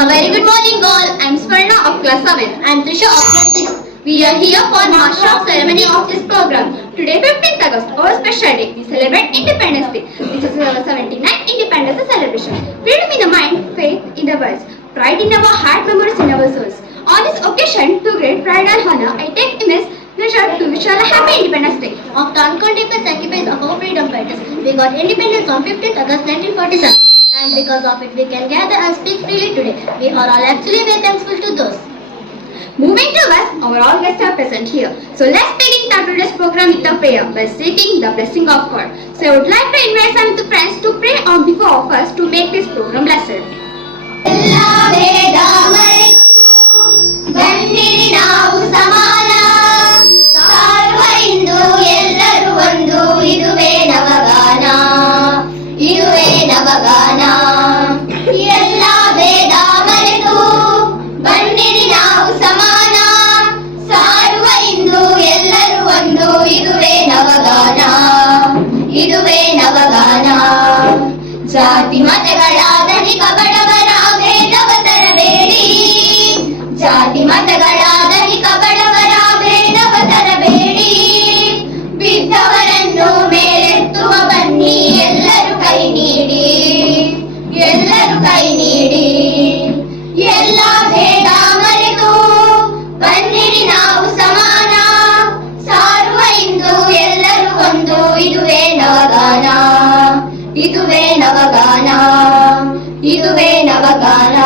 A very good morning all. I am Swarna of class 7. I am Trisha of class 6. We are here for Master of Ceremony of this program. Today 15th August, our special day. We celebrate Independence Day. This is our 79th Independence Day celebration. Freedom in the mind, faith in the words, pride in our heart, memories in our souls. On this occasion, to great pride and honor, I take immense pleasure to wish all a happy Independence Day. Of the unconditional sacrifice of our freedom fighters, we got independence on 15th August 1947. And because of it, we can gather and speak freely today. We are all actually very thankful to those. Moving to us, our all guests are present here. So let's begin today's program with a prayer by seeking the blessing of God. So I would like to invite some to friends to pray on behalf of us to make this program blessed. ಜಾತಿ ಮತಗಳಾದ ಬಡವರ ಭೇದವ ತರಬೇಡಿ ಜಾತಿ ಮತಗಳಾದ ಬಡವರ ಭೇದವ ತರಬೇಡಿ ಬಿದ್ದವರನ್ನು ಮೇಲೆತ್ತುವ ಬನ್ನಿ ಎಲ್ಲರೂ ಕೈ ನೀಡಿ ಎಲ್ಲರೂ ಕೈ ನೀಡಿ ಎಲ್ಲ ಭೇದ ಮರೆತು ಬನ್ನಿರಿ ನಾವು ಸಮಾನ ಸಾರುವ ಇಂದು ಎಲ್ಲರೂ ಒಂದು ಇದುವೇ ನವಗಾನ ಇದುವೇ ನವಗಾನ ಇದುವೇ ನವಗಾನ.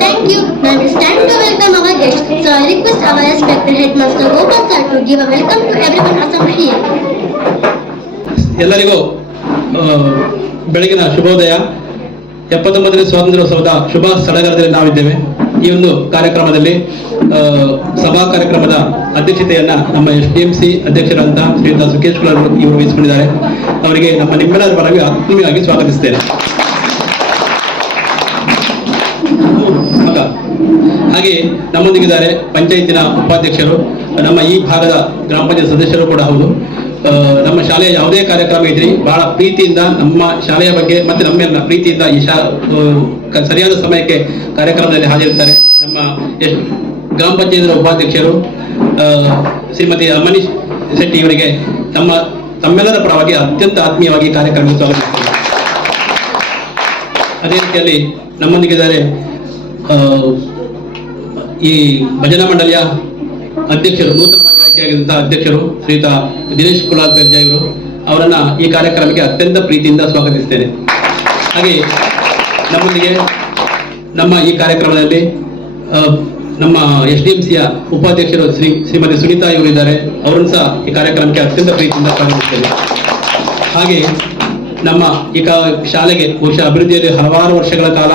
Thank you. Now it's time to welcome our guests. So I request our respected headmaster Gopal sir to give a welcome to everyone assembled here. ಎಲ್ಲರಿಗೂ ಬೆಳಗಿನ ಶುಭೋದಯ. 79ನೇ ಸ್ವಾತಂತ್ರ್ಯೋತ್ಸವದ ಶುಭ ಸಡಗರದಲ್ಲಿ ನಾವಿದ್ದೇವೆ. ಈ ಒಂದು ಕಾರ್ಯಕ್ರಮದಲ್ಲಿ ಸಭಾ ಕಾರ್ಯಕ್ರಮದ ಅಧ್ಯಕ್ಷತೆಯನ್ನ ನಮ್ಮ SDMC ಅಧ್ಯಕ್ಷರಾದಂತಹ ಶ್ರೀಯುತ ಸುಖೇಶ್ ಕುಲಾರ್ ಇವರು ವಹಿಸಿಕೊಂಡಿದ್ದಾರೆ. ಅವರಿಗೆ ನಮ್ಮ ನಿಮ್ಮೆಲ್ಲರ ಪರವಾಗಿ ಆತ್ಮೀಯವಾಗಿ ಸ್ವಾಗತಿಸ್ತೇನೆ. ಹಾಗೆ ನಮ್ಮೊಂದಿಗಿದ್ದಾರೆ ಪಂಚಾಯತಿನ ಉಪಾಧ್ಯಕ್ಷರು, ನಮ್ಮ ಈ ಭಾಗದ ಗ್ರಾಮ ಪಂಚಾಯತ್ ಸದಸ್ಯರು ಕೂಡ ಹೌದು. ನಮ್ಮ ಶಾಲೆಯ ಯಾವುದೇ ಕಾರ್ಯಕ್ರಮ ಇದ್ರಿ ಬಹಳ ಪ್ರೀತಿಯಿಂದ ನಮ್ಮ ಶಾಲೆಯ ಬಗ್ಗೆ ಮತ್ತೆ ನಮ್ಮೆಲ್ಲ ಪ್ರೀತಿಯಿಂದ ಈ ಸರಿಯಾದ ಸಮಯಕ್ಕೆ ಕಾರ್ಯಕ್ರಮದಲ್ಲಿ ಹಾಜರಿರ್ತಾರೆ. ನಮ್ಮ ಗ್ರಾಮ ಪಂಚಾಯತ್ ಉಪಾಧ್ಯಕ್ಷರು ಶ್ರೀಮತಿ ಮನೀಶ್ ಶೆಟ್ಟಿ ಇವರಿಗೆ ತಮ್ಮೆಲ್ಲರ ಪರವಾಗಿ ಅತ್ಯಂತ ಆತ್ಮೀಯವಾಗಿ ಕಾರ್ಯಕ್ರಮಕ್ಕೆ ಸ್ವಾಗತಿಸುತ್ತಾರೆ. ಅದೇ ರೀತಿಯಲ್ಲಿ ನಮ್ಮೊಂದಿಗಿದ್ದಾರೆ ಈ ಭಜನಾ ಮಂಡಳಿಯ ಅಧ್ಯಕ್ಷರು, ನೂತನವಾಗಿ ಆಯ್ಕೆಯಾಗಿದ್ದಂತಹ ಅಧ್ಯಕ್ಷರು ಶ್ರೀಯುತ ದಿನೇಶ್ ಕುಲಾಲ್ ಪೆರ್ಜಾ ಇವರು. ಅವರನ್ನ ಈ ಕಾರ್ಯಕ್ರಮಕ್ಕೆ ಅತ್ಯಂತ ಪ್ರೀತಿಯಿಂದ ಸ್ವಾಗತಿಸ್ತೇನೆ. ಹಾಗೆ ನಮ್ಮೊಂದಿಗೆ ನಮ್ಮ ಈ ಕಾರ್ಯಕ್ರಮದಲ್ಲಿ ನಮ್ಮ SDMCಯ ಉಪಾಧ್ಯಕ್ಷರು ಶ್ರೀಮತಿ ಸುನೀತಾ ಇವರಿದ್ದಾರೆ. ಅವರನ್ನು ಸಹ ಈ ಕಾರ್ಯಕ್ರಮಕ್ಕೆ ಅತ್ಯಂತ ಪ್ರೀತಿಯಿಂದ ಸ್ವಾಗತಿಸ್ತೇನೆ. ಹಾಗೆ ನಮ್ಮ ಈ ಶಾಲೆಗೆ ಬಹುಶಃ ಅಭಿವೃದ್ಧಿಯಲ್ಲಿ ಹಲವಾರು ವರ್ಷಗಳ ಕಾಲ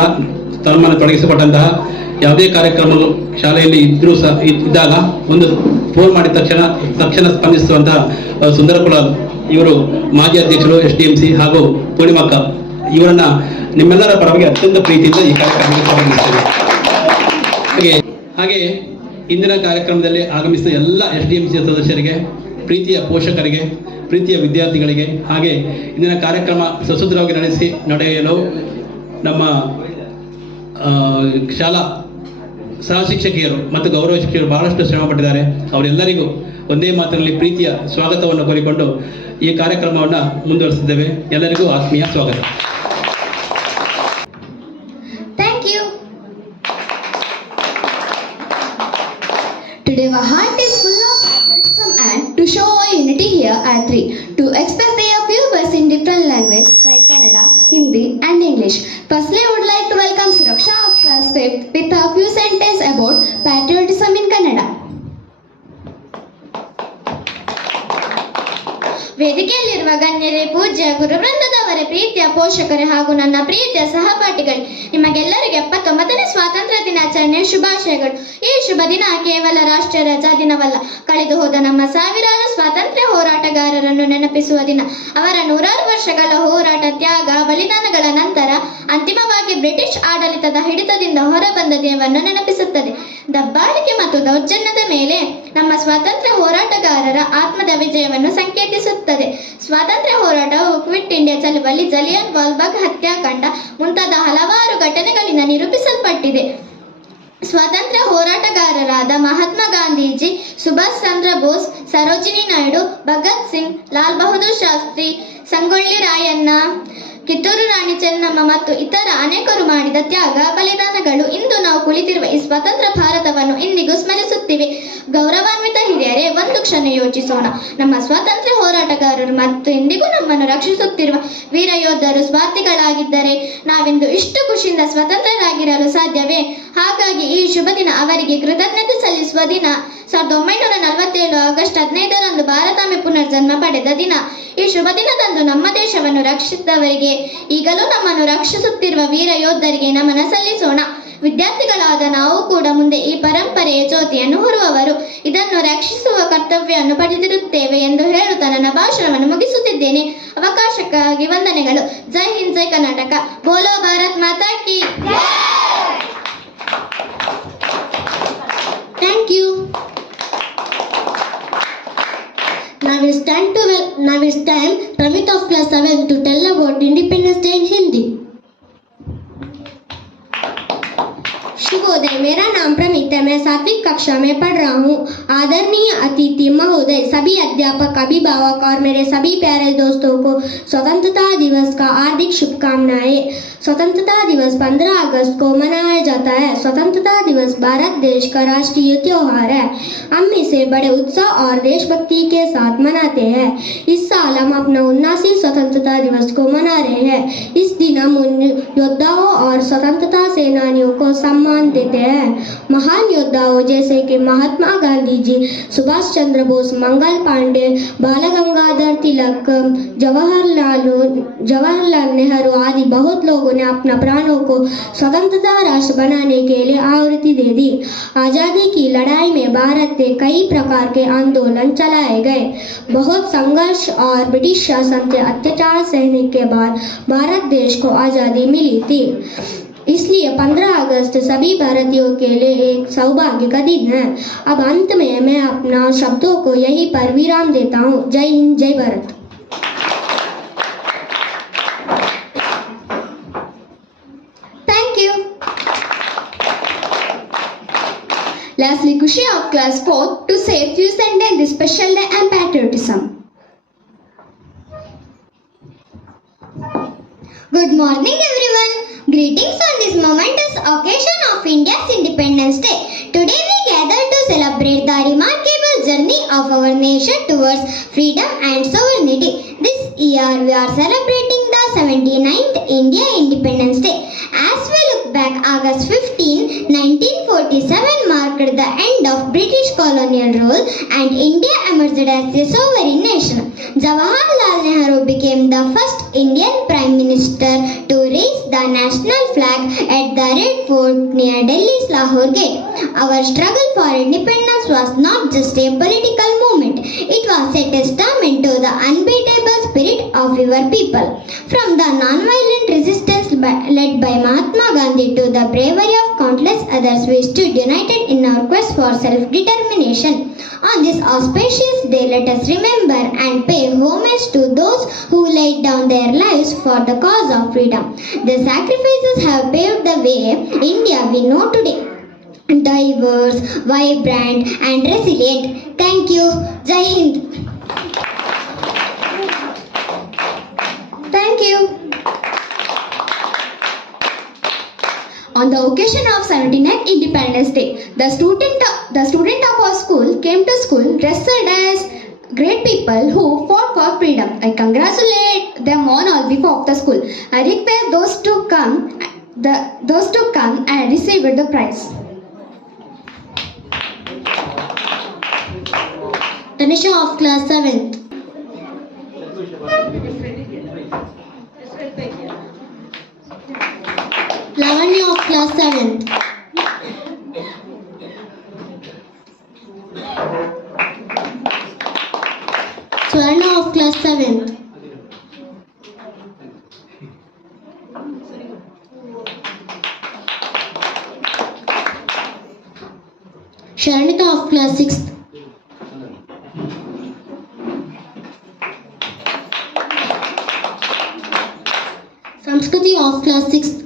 ತಮ್ಮನ್ನು ತೊಡಗಿಸಿಕೊಟ್ಟಂತಹ ಯಾವುದೇ ಕಾರ್ಯಕ್ರಮಗಳು ಶಾಲೆಯಲ್ಲಿ ಇದ್ದಾಗ ಒಂದು ಫೋನ್ ಮಾಡಿದ ತಕ್ಷಣ ಸ್ಪಂದಿಸುವಂತಹ ಸುಂದರ ಕುಲಾಲ್ ಇವರು ಮಾಜಿ ಅಧ್ಯಕ್ಷರು SDMC ಹಾಗೂ ಪೂರ್ಣಿಮಕ್ಕ ಇವರನ್ನ ನಿಮ್ಮೆಲ್ಲರ ಪರವಾಗಿ ಅತ್ಯಂತ ಪ್ರೀತಿಯಿಂದ ಈ ಕಾರ್ಯಕ್ರಮಕ್ಕೆ ಸ್ವಾಗತಿಸುತ್ತೇವೆ. ಹಾಗೆ ಇಂದಿನ ಕಾರ್ಯಕ್ರಮದಲ್ಲಿ ಆಗಮಿಸಿದ ಎಲ್ಲ SDMC ಸದಸ್ಯರಿಗೆ, ಪ್ರೀತಿಯ ಪೋಷಕರಿಗೆ, ಪ್ರೀತಿಯ ವಿದ್ಯಾರ್ಥಿಗಳಿಗೆ, ಹಾಗೆ ಇಂದಿನ ಕಾರ್ಯಕ್ರಮ ಸುಸೂತ್ರವಾಗಿ ನಡೆಯಲು ನಮ್ಮ ಶಾಲಾ ಸಹ ಶಿಕ್ಷಕಿಯರು ಮತ್ತು ಗೌರವ ಶಿಕ್ಷಕರು ಬಹಳಷ್ಟು ಶ್ರಮ ಪಟ್ಟಿದ್ದಾರೆ. ಅವರೆಲ್ಲರಿಗೂ ಒಂದೇ ಮಾತಿನಲ್ಲಿ ಪ್ರೀತಿಯ ಸ್ವಾಗತವನ್ನು ಕೋರಿಕೊಂಡು ಈ ಕಾರ್ಯಕ್ರಮವನ್ನು ಮುಂದುವರಿಸಿದ್ದೇವೆ. ಎಲ್ಲರಿಗೂ ಆತ್ಮೀಯ ಸ್ವಾಗತ. Thank you. Today our heart is full of patriotism and to show our unity here at 3 to express their few words in different languages like Kannada, Hindi and English. Firstly, I would like to welcome Suraksha of class 5th with a few sentences about patriotism in Kannada. ವೇದಿಕೆಯಲ್ಲಿರುವ ಗಣ್ಯರೇ, ಪೂಜ್ಯ ಗುರುವೃಂದದವರೇ, ಪ್ರೀತಿಯ ಪೋಷಕರೇ ಹಾಗೂ ನನ್ನ ಪ್ರೀತಿಯ ಸಹಪಾಠಿಗಳೇ, ನಿಮಗೆಲ್ಲರಿಗೆ 79ನೇ ಸ್ವಾತಂತ್ರ್ಯ ದಿನಾಚರಣೆಯ ಶುಭಾಶಯಗಳು. ಈ ಶುಭ ದಿನ ಕೇವಲ ರಾಷ್ಟ್ರೀಯ ರಜಾ ದಿನವಲ್ಲ, ಕಳೆದು ಹೋದ ನಮ್ಮ ಸಾವಿರಾರು ಸ್ವಾತಂತ್ರ್ಯ ಹೋರಾಟಗಾರರನ್ನು ನೆನಪಿಸುವ ದಿನ. ಅವರ 100 ವರ್ಷಗಳ ಹೋರಾಟ, ತ್ಯಾಗ, ಬಲಿದಾನಗಳ ನಂತರ ಅಂತಿಮವಾಗಿ ಬ್ರಿಟಿಷ್ ಆಡಳಿತದ ಹಿಡಿತದಿಂದ ಹೊರಬಂದ ದಿನವನ್ನು ನೆನಪಿಸುತ್ತದೆ. ದಬ್ಬಾಳಿಕೆ ಮತ್ತು ದೌರ್ಜನ್ಯದ ಮೇಲೆ ನಮ್ಮ ಸ್ವಾತಂತ್ರ್ಯ ಹೋರಾಟಗಾರರ ಆತ್ಮದ ವಿಜಯವನ್ನು ಸಂಕೇತಿಸುತ್ತದೆ. ಸ್ವಾತಂತ್ರ್ಯ ಹೋರಾಟವು ಕ್ವಿಟ್ ಇಂಡಿಯಾ ಚಳವಳಿ, ಜಲಿಯನ್ ವಾಲ್ಬಾಗ್ ಹತ್ಯಾಕಾಂಡ ಮುಂತಾದ ಹಲವಾರು ಘಟನೆಗಳಿಂದ ನಿರೂಪಿಸಲ್ಪಟ್ಟಿದೆ. ಸ್ವಾತಂತ್ರ್ಯ ಹೋರಾಟಗಾರರಾದ ಮಹಾತ್ಮ ಗಾಂಧೀಜಿ, ಸುಭಾಷ್ ಚಂದ್ರ ಬೋಸ್, ಸರೋಜಿನಿ ನಾಯ್ಡು, ಭಗತ್ ಸಿಂಗ್, ಲಾಲ್ ಬಹದ್ದೂರ್ ಶಾಸ್ತ್ರಿ, ಸಂಗೊಳ್ಳಿ ರಾಯಣ್ಣ, ಕಿತ್ತೂರು ರಾಣಿ ಚೆನ್ನಮ್ಮ ಮತ್ತು ಇತರ ಅನೇಕರು ಮಾಡಿದ ತ್ಯಾಗ ಬಲಿದಾನಗಳು ಇಂದು ನಾವು ಕುಳಿತಿರುವ ಈ ಸ್ವತಂತ್ರ ಭಾರತವನ್ನು ಇಂದಿಗೂ ಸ್ಮರಿಸುತ್ತಿವೆ. ಗೌರವಾನ್ವಿತ ಹಿರಿಯರೇ, ಒಂದು ಕ್ಷಣ ಯೋಚಿಸೋಣ. ನಮ್ಮ ಸ್ವಾತಂತ್ರ್ಯ ಹೋರಾಟಗಾರರು ಮತ್ತು ಇಂದಿಗೂ ನಮ್ಮನ್ನು ರಕ್ಷಿಸುತ್ತಿರುವ ವೀರ ಯೋಧರು ಸ್ವಾರ್ಥಿಗಳಾಗಿದ್ದರೆ ನಾವಿಂದು ಇಷ್ಟು ಖುಷಿಯಿಂದ ಸ್ವತಂತ್ರರಾಗಿರಲು ಸಾಧ್ಯವೇ? ಹಾಗಾಗಿ ಈ ಶುಭ ದಿನ ಅವರಿಗೆ ಕೃತಜ್ಞತೆ ಸಲ್ಲಿಸುವ ದಿನ. 1947 ಆಗಸ್ಟ್ 15ರಂದು ಭಾರತಾಂಬೆ ಪುನರ್ಜನ್ಮ ಪಡೆದ ದಿನ. ಈ ಶುಭ ದಿನದಂದು ನಮ್ಮ ದೇಶವನ್ನು ರಕ್ಷಿಸಿದವರಿಗೆ, ಈಗಲೂ ನಮ್ಮನ್ನು ರಕ್ಷಿಸುತ್ತಿರುವ ವೀರ ಯೋಧರಿಗೆ ನಮನ ಸಲ್ಲಿಸೋಣ. ವಿದ್ಯಾರ್ಥಿಗಳಾದ ನಾವು ಕೂಡ ಮುಂದೆ ಈ ಪರಂಪರೆಯ ಜ್ಯೋತಿಯನ್ನು ಹೊರುವವರು. ಇದನ್ನು ರಕ್ಷಿಸುವ ಕರ್ತವ್ಯವನ್ನು ಪಡೆದಿರುತ್ತೇವೆ ಎಂದು ಹೇಳುತ್ತಾ ನನ್ನ ಭಾಷಣವನ್ನು ಮುಗಿಸುತ್ತಿದ್ದೇನೆ. ಅವಕಾಶಕ್ಕಾಗಿ ವಂದನೆಗಳು. ಜೈ ಹಿಂದ್, ಜೈ ಕರ್ನಾಟಕ. ಬೋಲೋ ಭಾರತ್ ಮಾತಾ ಕಿ. Thank you. Now it's time Pramit of class 7 to tell about Independence Day in Hindi. शुभोदय, मेरा नाम प्रमित है। मैं 7वीं कक्षा में पढ़ रहा हूँ। आदरणीय अतिथि महोदय, सभी अध्यापक, अभिभावक और मेरे सभी प्यारे दोस्तों को स्वतंत्रता दिवस का हार्दिक शुभकामनाएं। स्वतंत्रता दिवस 15 अगस्त को मनाया जाता है। स्वतंत्रता दिवस भारत देश का राष्ट्रीय त्योहार है। हम इसे बड़े उत्साह और देशभक्ति के साथ मनाते हैं। इस साल हम अपना 79वीं स्वतंत्रता दिवस को मना रहे हैं। इस दिन हम उन योद्धाओं और स्वतंत्रता सेनानियों को सम्मान देते हैं। महान योद्धाओं जैसे कि महात्मा गांधी जी, सुभाष चंद्र बोस, मंगल पांडे, बाल गंगाधर तिलक, जवाहरलाल नेहरू आदि बहुत लोगों ने अपना प्राणों को स्वतंत्रता राष्ट्र बनाने के लिए आहुति दे दी। आज़ादी की लड़ाई में भारत में कई प्रकार के आंदोलन चलाए गए। बहुत संघर्ष और ब्रिटिश शासन के अत्याचार सहने के बाद भारत देश को आज़ादी मिली थी। इसलिए 15 अगस्त सभी भारतीयों के लिए एक सौभाग्य का दिन है। अब अंत में मैं अपना शब्दों को यहीं पर विराम देता हूँ। जय हिंद, जय Bharat. Thank you. Lastly, Kushi of class 4 to say a few sentences this special day and patriotism. Good morning everyone. Greetings on this momentous occasion of India's Independence Day. Today we gather to celebrate the remarkable journey of our nation towards freedom and sovereignty. This year we are celebrating the 79th India Independence Day. As we look back, August 15, 1947 marked the end of British colonial rule and India emerged as a sovereign nation. Jawaharlal Nehru became the first Indian Prime Minister to raise the national flag at the Red Fort near Delhi's Lahore Gate. Our struggle for independence was not just a political movement, it was a testament to the unbeatable spirit of our people. From the non-violent resistance led by Mahatma Gandhi to the bravery of countless others, we stood united in our quest for self-determination. On this auspicious day, let us remember and pay homage to those who laid down their lives for the cause of freedom. Their sacrifices have paved the way India we know today. Diverse, vibrant and resilient. Thank you. Jai Hind. Thank you. On the occasion of 79th Independence Day, the student of our school came to school dressed as great people who fought for freedom. I congratulate them on all behalf of the school. I request those to come and receive the prize. Tanisha of class 7th. Lavanya of class 7th. Swarna of class 7th. Sharanita of class 6th. Samskriti of class 6th.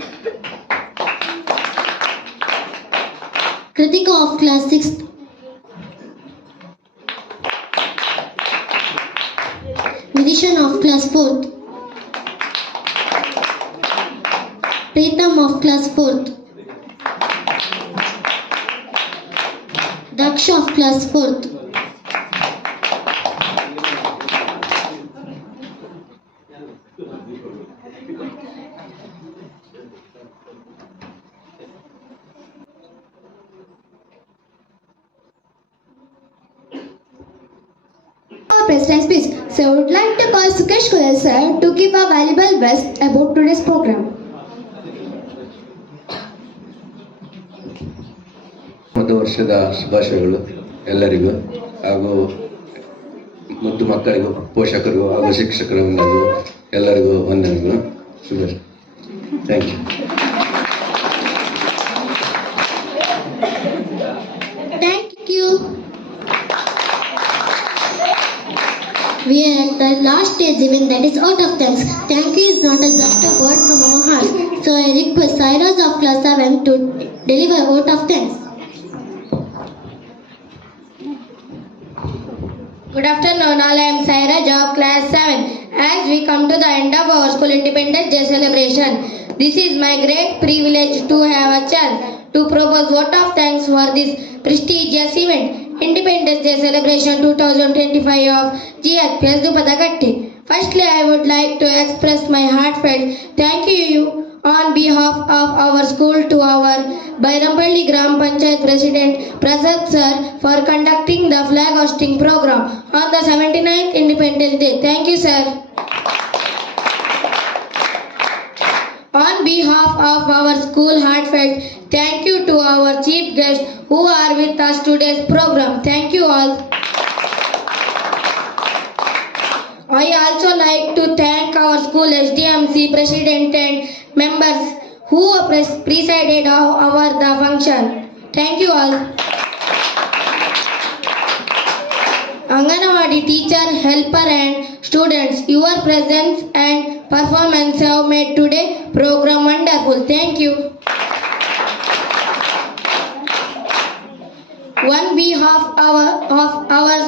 Kritika of class 6th. Vidishan of class 4th. Pritam of class 4th. Daksh of class 4th. President's speech. So I would like to call Sukesh Kulal sir to give a valuable verse about today's program. ಮೊದಲ ವರ್ಷದ ಶುಭಾಶಯಗಳು ಎಲ್ಲರಿಗೂ ಹಾಗೂ ಮುದ್ದು ಮಕ್ಕಳಿಗೂ ಪೋಷಕರಿಗೂ ಹಾಗೂ ಶಿಕ್ಷಕರಿಗೂ ಎಲ್ಲರಿಗೂ ವಂದನೆಗಳು. ಶುಭ. Thank you. Thank you. We are at the last stage event, that is out of thanks. Thank you is not just a word from our hearts. So I request Cyrus of class 7 to deliver vote of thanks. Good afternoon, all. I am Sairaj of class 7. As we come to the end of our school Independence Day celebration, this is my great privilege to have a chance to propose vote of thanks for this prestigious event, Independence Day celebration 2025 of GHPS Dupadagatte. Firstly, I would like to express my heartfelt thank you on behalf of our school to our Bairampalli Gram Panchayat President Prasad sir for conducting the flag hosting program on the 79th Independence Day. Thank you, sir. On behalf of our school, heartfelt thank you to our chief guests who are with us today's program. Thank you all. I also like to thank our school SDMC president and members who presided over the function. Thank you all. Anganwadi teacher, helper and students, your presence and performance have made today's program wonderful. Thank you. On behalf of our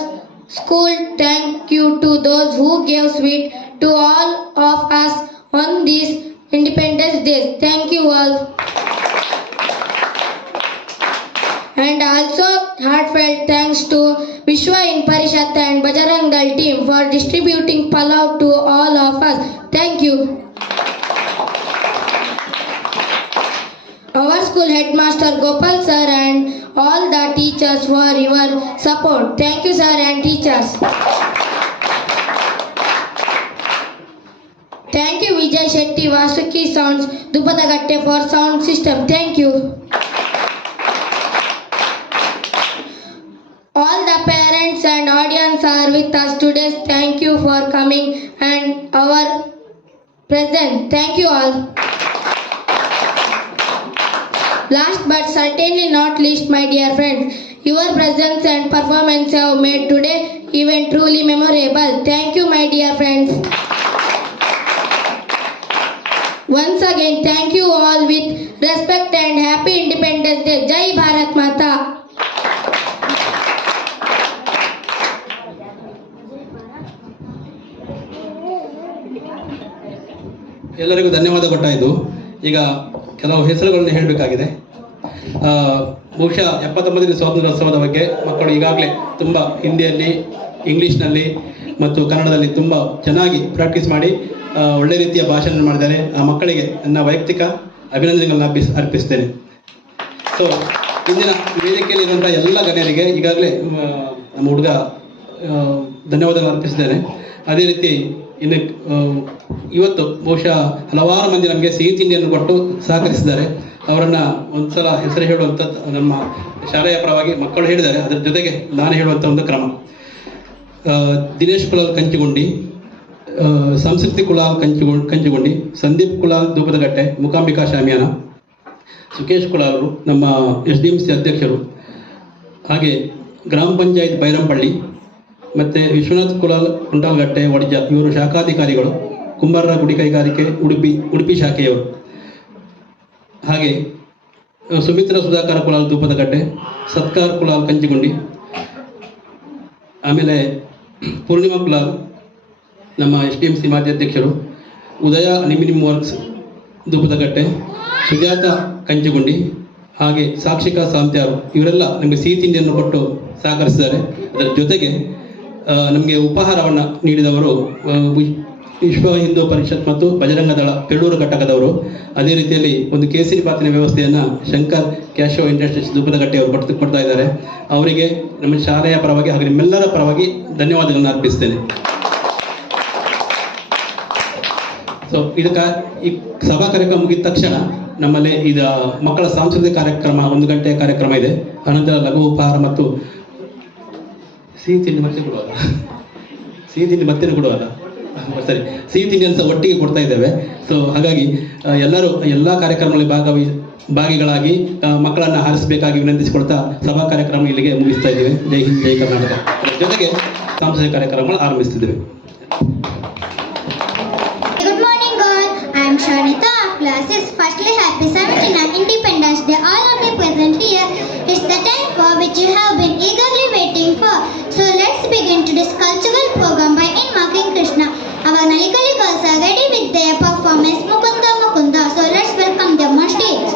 school, thank you to those who gave sweet to all of us on this Independence Day. Thank you all. And also heartfelt thanks to Vishwa in Parishat and Bajrang Dal team for distributing palav to all of us. Thank you. Our school headmaster Gopal sir and all the teachers for your support. Thank you, sir and teachers. Thank you Vijay Shetty Vasuki Sounds Dupadagatte for sound system. Thank you. All the parents and audience are with us today. Thank you for coming and our present. Thank you all. Last but certainly not least, my dear friends, your presence and performance have made today's event truly memorable. Thank you, my dear friends. Once again, thank you all with respect and happy Independence Day. Jai Bharat Mata. ಎಲ್ಲರಿಗೂ ಧನ್ಯವಾದ ಕೊಟ್ಟಾಯಿತು. ಈಗ ಕೆಲವು ಹೆಸರುಗಳನ್ನು ಹೇಳಬೇಕಾಗಿದೆ. ಬಹುಶಃ 79ನೇ ಸ್ವಾತಂತ್ರ್ಯೋತ್ಸವದ ಬಗ್ಗೆ ಮಕ್ಕಳು ಈಗಾಗಲೇ ತುಂಬ ಹಿಂದಿಯಲ್ಲಿ, ಇಂಗ್ಲೀಷ್ನಲ್ಲಿ ಮತ್ತು ಕನ್ನಡದಲ್ಲಿ ತುಂಬ ಚೆನ್ನಾಗಿ ಪ್ರಾಕ್ಟೀಸ್ ಮಾಡಿ ಒಳ್ಳೆ ರೀತಿಯ ಭಾಷಣ ಮಾಡಿದ್ದಾರೆ. ಆ ಮಕ್ಕಳಿಗೆ ನನ್ನ ವೈಯಕ್ತಿಕ ಅಭಿನಂದನೆಗಳನ್ನು ಅರ್ಪಿಸ್ತೇನೆ. ಸೊ ಇಂದಿನ ವೇದಿಕೆಯಲ್ಲಿ ಇರುವಂಥ ಎಲ್ಲ ಗಣ್ಯರಿಗೆ ಈಗಾಗಲೇ ನಮ್ಮ ಹುಡುಗ ಧನ್ಯವಾದಗಳನ್ನು ಅರ್ಪಿಸಿದ್ದೇನೆ. ಅದೇ ರೀತಿ ಇನ್ನು ಇವತ್ತು ಬಹುಶಃ ಹಲವಾರು ಮಂದಿ ನಮಗೆ ಸಿಹಿ ತಿಂಡಿಯನ್ನು ಕೊಟ್ಟು ಸಹಕರಿಸಿದ್ದಾರೆ. ಅವರನ್ನು ಒಂದ್ಸಲ ಹೆಸರು ಹೇಳುವಂಥದ್ದು ನಮ್ಮ ಶಾಲೆಯ ಪರವಾಗಿ ಮಕ್ಕಳು ಹೇಳಿದ್ದಾರೆ. ಅದರ ಜೊತೆಗೆ ನಾನು ಹೇಳುವಂಥ ಒಂದು ಕ್ರಮ. ದಿನೇಶ್ ಕುಲಾಲ್ ಕಂಚಿಗುಂಡಿ, ಸಂಸ್ಕೃತಿ ಕುಲಾಲ್ ಕಂಚಿಗುಂಡಿ, ಸಂದೀಪ್ ಕುಲಾಲ್ ಧೂಪದಗಟ್ಟೆ, ಮುಕಾಂಬಿಕಾ ಶಾಮಿಯಾನ, ಸುಕೇಶ್ ಕುಲಾಲ್ ಅವರು ನಮ್ಮ SDMC ಅಧ್ಯಕ್ಷರು, ಹಾಗೆ ಗ್ರಾಮ ಪಂಚಾಯತ್ ಬೈರಂಪಳ್ಳಿ ಮತ್ತು ವಿಶ್ವನಾಥ್ ಕುಲಾಲ್ ಕುಂಟಾಲ್ಗಟ್ಟೆ ಒಡಿಜ ಇವರು ಶಾಖಾಧಿಕಾರಿಗಳು, ಕುಂಬಾರರ ಗುಡಿ ಕೈಗಾರಿಕೆ ಉಡುಪಿ ಶಾಖೆಯವರು. ಹಾಗೆ ಸುಮಿತ್ರ ಸುಧಾಕರ ಕುಲಾಲ್ ಧೂಪದಕಟ್ಟೆ, ಸತ್ಕಾರ್ ಕುಲಾಲ್ ಕಂಚಿಗುಂಡಿ, ಆಮೇಲೆ ಪೂರ್ಣಿಮಾ ಕುಲಾಲ್ ನಮ್ಮ SDMC ಮಾಜಿ ಅಧ್ಯಕ್ಷರು, ಉದಯ ಅಲ್ಯೂಮಿನಿಯಂ ವರ್ಕ್ಸ್ ಧೂಪದಕಟ್ಟೆ, ಸುಜಾತ ಕಂಚಿಗುಂಡಿ, ಹಾಗೆ ಸಾಕ್ಷಿಕಾ ಸಾಂತ್ಯಾರು ಇವರೆಲ್ಲ ನಮಗೆ ಸಿಹಿ ತಿಂಡಿಯನ್ನು ಕೊಟ್ಟು ಸಹಕರಿಸಿದ್ದಾರೆ. ಅದರ ಜೊತೆಗೆ ನಮಗೆ ಉಪಹಾರವನ್ನು ನೀಡಿದವರು ವಿಶ್ವ ಹಿಂದೂ ಪರಿಷತ್ ಮತ್ತು ಬಜರಂಗ ದಳ ಪೆಳ್ಳೂರು ಘಟಕದವರು. ಅದೇ ರೀತಿಯಲ್ಲಿ ಒಂದು ಕೇಸರಿ ಬಾತಿನ ವ್ಯವಸ್ಥೆಯನ್ನು ಶಂಕರ್ ಕ್ಯಾಶೋ ಇಂಡಸ್ಟ್ರೀಸ್ ಧೂಪದಕಟ್ಟೆಯವರು ಕೊಡ್ತಾ ಇದ್ದಾರೆ. ಅವರಿಗೆ ನಮ್ಮ ಶಾಲೆಯ ಪರವಾಗಿ ಹಾಗೂ ನಿಮ್ಮೆಲ್ಲರ ಪರವಾಗಿ ಧನ್ಯವಾದಗಳನ್ನು ಅರ್ಪಿಸ್ತೇನೆ. ಸೊ ಈ ಸಭಾ ಕಾರ್ಯಕ್ರಮ ಮುಗಿದ ತಕ್ಷಣ ನಮ್ಮಲ್ಲಿ ಇದು ಮಕ್ಕಳ ಸಾಂಸ್ಕೃತಿಕ ಕಾರ್ಯಕ್ರಮ 1 ಗಂಟೆಯ ಕಾರ್ಯಕ್ರಮ ಇದೆ. ಅನಂತರ ಲಘು ಉಪಹಾರ ಮತ್ತು ಸಿಹಿ ತಿಂಡಿ ಮತ್ತೆ ಕೊಡುವಾಗ ಸರಿ, ಸಿಹಿ ತಿಂಡಿಯನ್ನು ಸಹ ಒಟ್ಟಿಗೆ ಕೊಡ್ತಾ ಇದ್ದೇವೆ. ಸೊ ಹಾಗಾಗಿ ಎಲ್ಲರೂ ಎಲ್ಲ ಕಾರ್ಯಕ್ರಮಗಳಲ್ಲಿ ಭಾಗಿಗಳಾಗಿ ಮಕ್ಕಳನ್ನು ಹಾರಿಸಬೇಕಾಗಿ ವಿನಂತಿಸಿಕೊಳ್ತಾ ಸಭಾ ಕಾರ್ಯಕ್ರಮ ಇಲ್ಲಿಗೆ ಮುಗಿಸ್ತಾ ಇದ್ದೇವೆ. ಜೈ ಹಿಂದ್, ಜೈ ಕರ್ನಾಟಕ. ಜೊತೆಗೆ ಸಾಂಸ್ಕೃತಿಕ ಕಾರ್ಯಕ್ರಮಗಳು ಆರಂಭಿಸ್ತಿದ್ದೇವೆ. Good morning all. I am Shanita of class 6. Firstly, happy 79th Independence Day. All of you present here. It's the time for which you have been eagerly waiting for. So let's begin today's cultural program by invoking Krishna. Our Nalikali girls are ready with their performance Mukunda Mukunda. So let's welcome them on stage.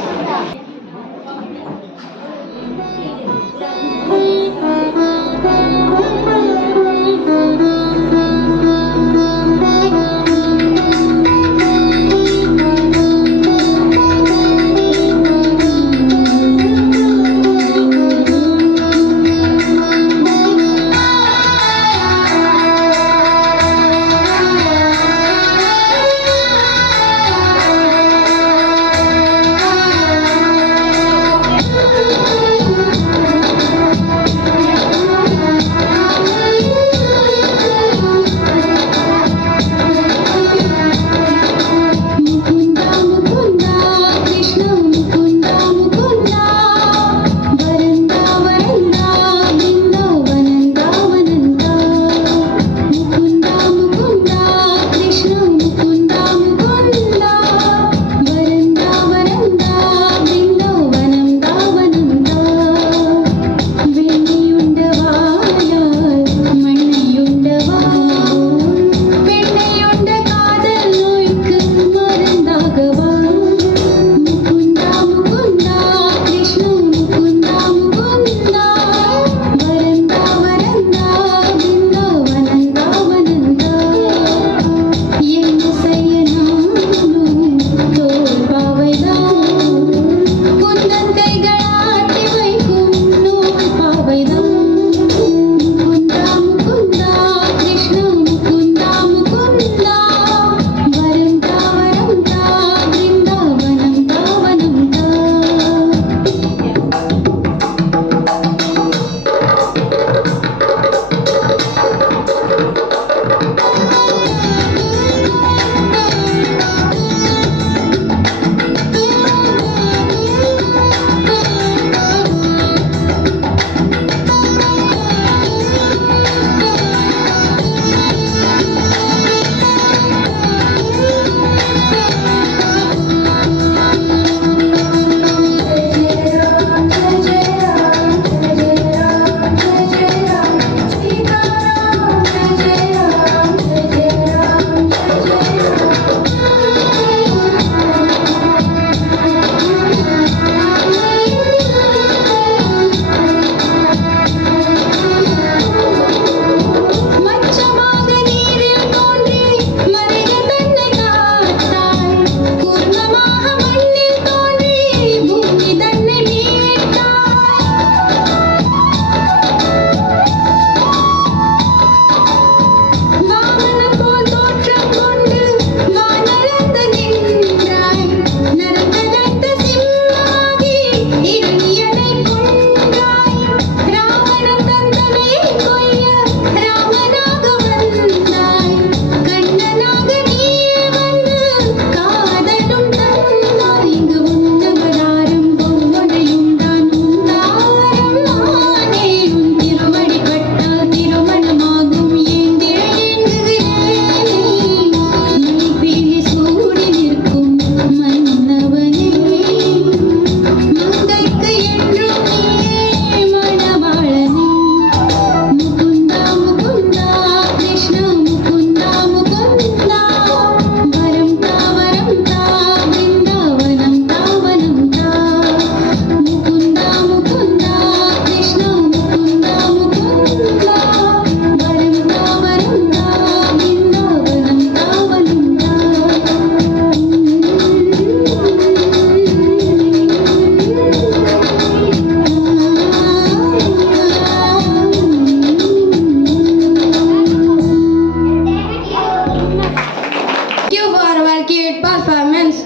musical kid performance.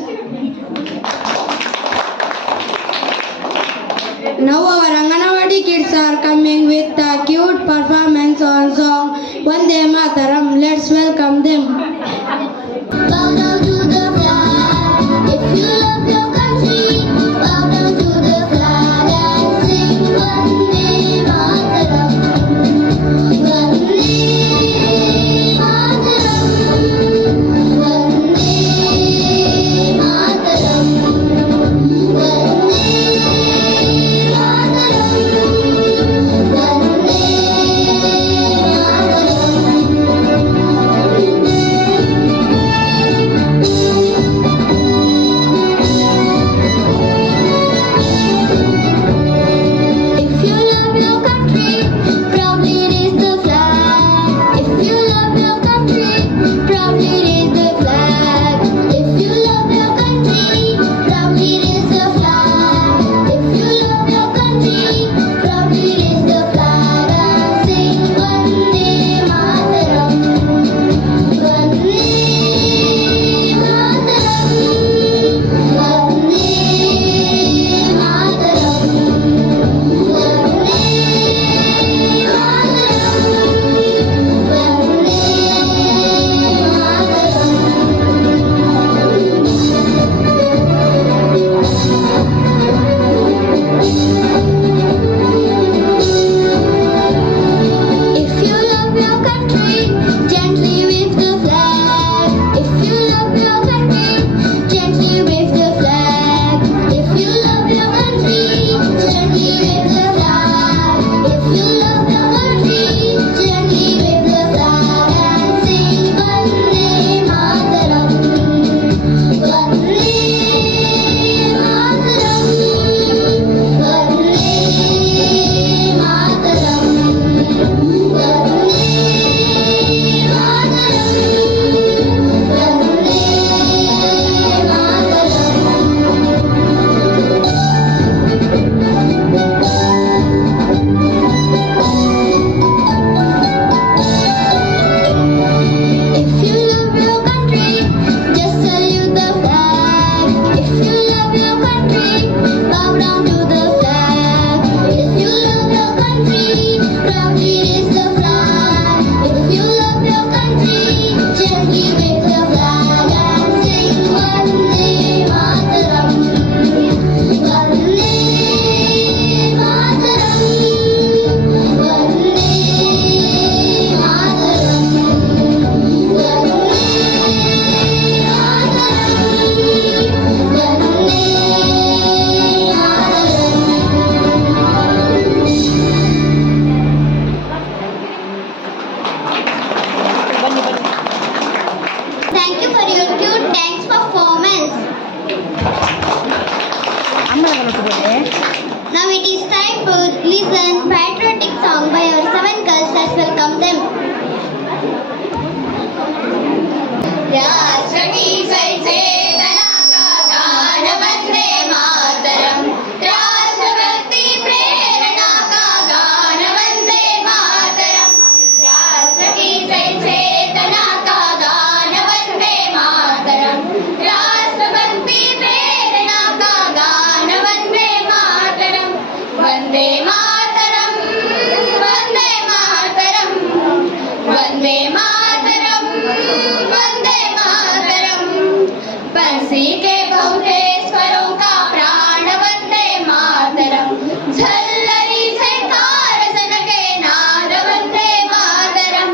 Now our Anganawadi kids are coming with a cute performance on song Vande Mataram. Let's welcome them. Bow down to the flag. If you love your country, bow down to the flag and sing Vande Mataram. Vande Mataram. Vande Mataram. Vande Now it is time to listen patriotic song by our 7 girls. Let's welcome them. राष्ट्र की जय चेतना का गान वंदे मातरम, राष्ट्रभक्ति प्रेरणा का गान वंदे मातरम, राष्ट्र की जय चेतना का गान वंदे मातरम, राष्ट्रभक्ति प्रेरणा का गान वंदे मातरम, वंदे मातरम, वंदे मातरम, वंदे मातरम, वंदे मातरम। बंसी के बहुते स्वरों का प्राण वंदे मातरम, झल्लरी झंकार जनके नाद वंदे मातरम,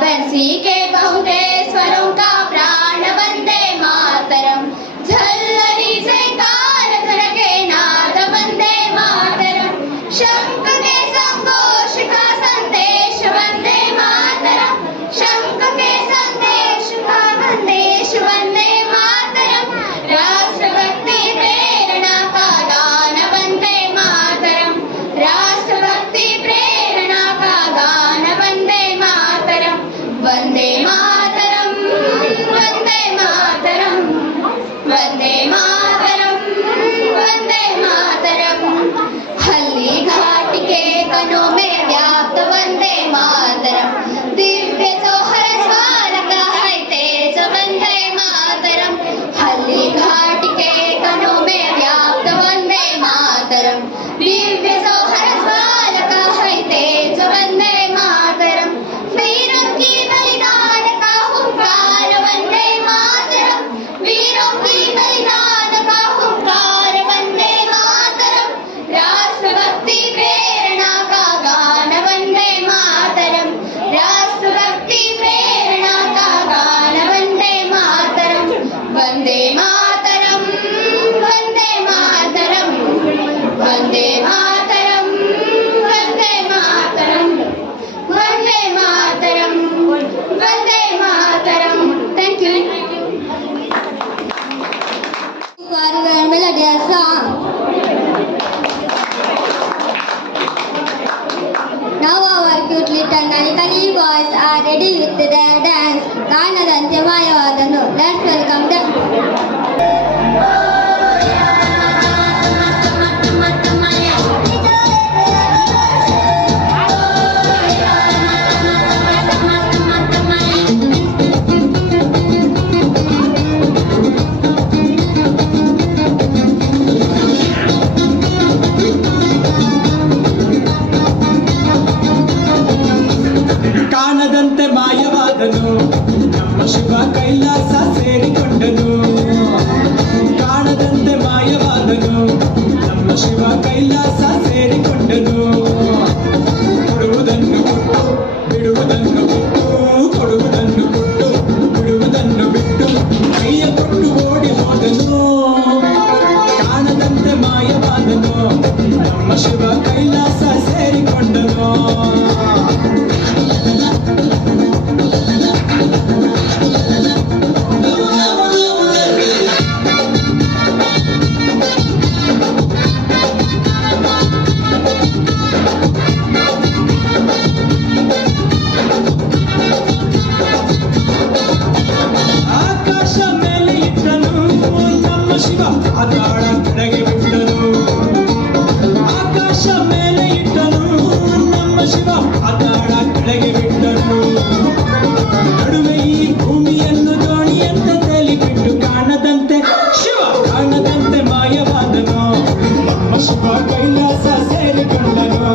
बंसी के बहुते स्वरों का प्राण वंदे मातरम, झल्लरी झंकार जनके नाद वंदे मातरम, शंख के संघोष का संदेश वंदे मातरम, शंख के संदेश का संदेश Vande Mataram, Vande Mataram, Vande Mataram, Vande Mataram, Vande Mataram, Vande Mataram, Vande Mataram. Thank you. Forever melodious song. Now our cute little Nanikali boys are ready with their dance. Ganadante Mayavadanu. Let's welcome them. ಕಾಣದಂತೆ ಮಾಯವಾದನು ನಮ್ಮ ಶಿವ ಕೈಲಾಸ ಸೇರಿಕೊಂಡನು. ಕಾಣದಂತೆ ಮಾಯವಾದನು ನಮ್ಮ ಶಿವ ಕೈಲಾಸ ಸೇರಿಕೊಂಡನು. ಕೊಡುವುದನ್ನು ಕೊಟ್ಟು ಬಿಡುವುದನ್ನು ಕೊಟ್ಟು, ಕೊಡುವುದನ್ನು ಕೊಟ್ಟು ಬಿಡುವುದನ್ನು ಬಿಟ್ಟು ಕೈಯ ಕೊಟ್ಟು ಓಡಿ ಹೋದನು. ಕಾಣದಂತೆ ಮಾಯವಾದನು ನಮ್ಮ ಶಿವ ಕೈಲಾಸ ಸೇರಿಕೊಂಡನು. ಆಕಾಶ ಮೇಲೆ ಇಟ್ಟನು ನಮ್ಮ ಶಿವ ಪಾತಾಳ ಕೆಳಗೆ ಬಿಟ್ಟನು. ಆಕಾಶ ಮೇಲೆ ಇಟ್ಟನು ನಮ್ಮ ಶಿವ ಪಾತಾಳ ಕೆಳಗೆ ಬಿಟ್ಟನು. ನಡುವೆ ಈ ಭೂಮಿಯನ್ನು ದೋಣಿಯಂತೆ ತೇಲಿಬಿಟ್ಟು ಕಾಣದಂತೆ ಶಿವ ಕಾಣದಂತೆ ಮಾಯವಾದನು. ನಮ್ಮ Shiva Kailasa ಸೇರಿಕೊಂಡನು.